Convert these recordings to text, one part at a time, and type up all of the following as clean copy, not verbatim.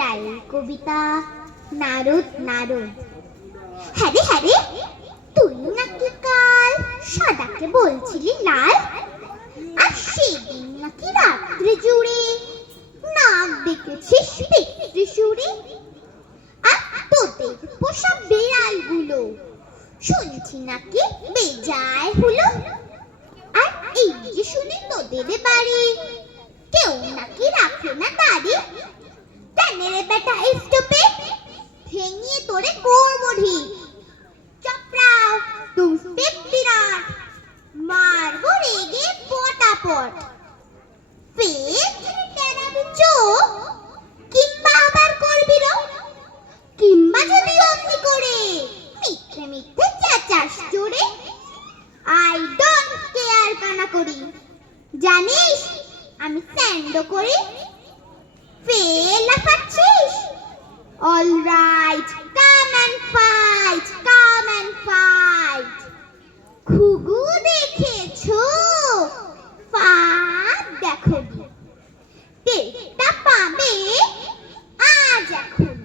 রায়ের কবিতা নারদ নারদ। হ্যাঁ রে, তুই নাকি কাল সাদাকে বলছিলি লাল, আর সেদিন নাকি রাত্রে জুড়ে নাক ডেকেছিস পিতৃসুরে। আর তোদের পোষা বিড়ালগুলো শুনছি নাকি বেজায় হলো। আর এই যে শুনি তোদের বাড়ি কেউ নাকি রাখে না দাড়ি। কেনে রে বেটা স্টপে, ভেঙিয়ে তোরে করবো ঢিক। চপড়াও তুম বিরাট, মারবো রেগে পটাপট। পেট টেরাবি চোখ, কিংবা আবার করবি রো, কিংবা যদি অমনি করে মিথ্যে মিথ্যে চেঁচাস জোরে। আই ডোন্ট কেয়ার কানা করি, জানিস আমি স্যান্ডো করি। ফেল লাফাচ্ছিস, all right come and fight, come and fight. ঘুঘু দেখেছো, ফাঁদ দেখো, টেরটা পাবে আজ এখন।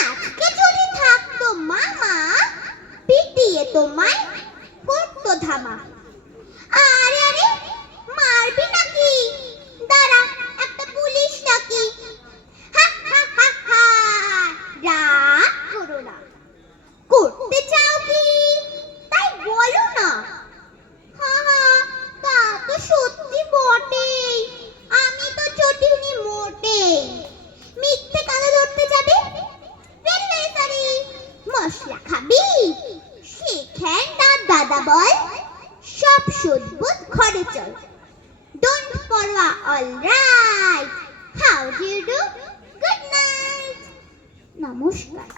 আজকে যদি থাকতো মামা, পিটিয়ে তোমায় করতো ধামা। আরে আরে মারবি নাকি, দাঁড়া একটা পুলিশ নাকি। হা হা হা হা, রাগ করো না, করতে চাও কি তাই বলো না। হা হা, তা তো সত্যি বটেই, আমি তো চটিনি মোটেই। মিথ্যে কালো ধরতে যাবে, ভেরি সরি। মশলা খাবি, শেখেন না দাদা বল, সব শোধবোধ ঘরে চল। ডোন্ট পরোয়া, all right, how do you do, good night, নমস্কার।